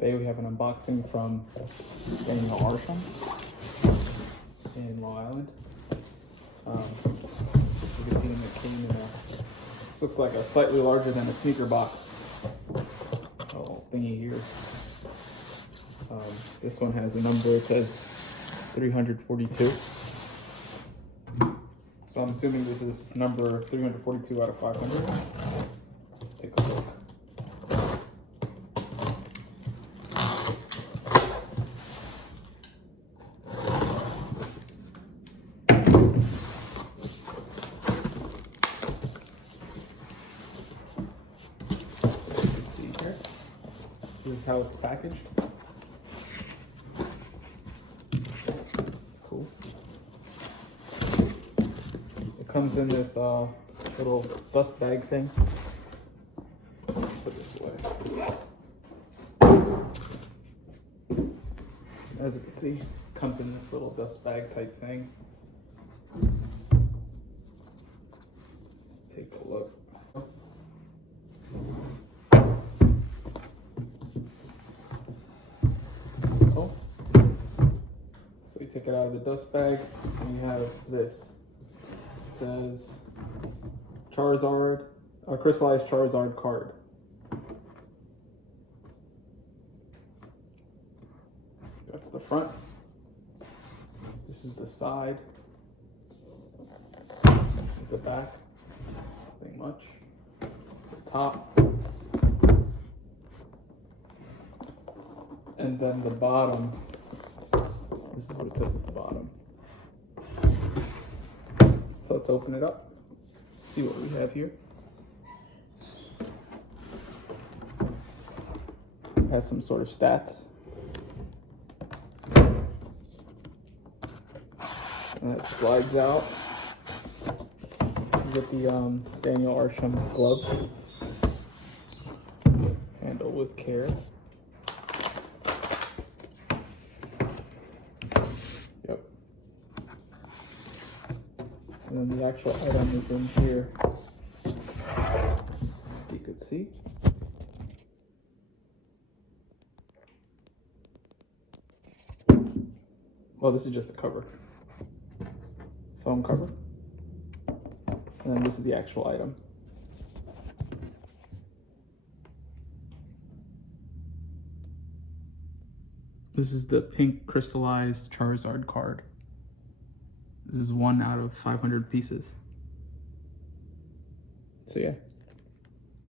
Today we have an unboxing from Arsham in Long Island. You can see it came in this looks like a slightly larger than a sneaker box. Oh, thingy here. This one has a number, it says 342. So I'm assuming this is number 342 out of 500. Let's take a look. Let's see here. This is how it's packaged. It's cool. It comes in this little dust bag thing. Put this away. As you can see, it comes in this little dust bag type thing. Let's take a look. Oh. So you take it out of the dust bag and you have this. It says Charizard, crystallized Charizard card. That's the front. This is the side. This is the back. It's nothing much. The top. And then the bottom. This is what it says at the bottom. So let's open it up. See what we have here. It has some sort of stats. And it slides out. You get the Daniel Arsham gloves. Handle with care. Yep. And then the actual item is in here, as you could see. Well, this is just a cover. Foam cover. And then this is the actual item. This is the pink crystallized Charizard card. This is 1 out of 500 pieces. So yeah.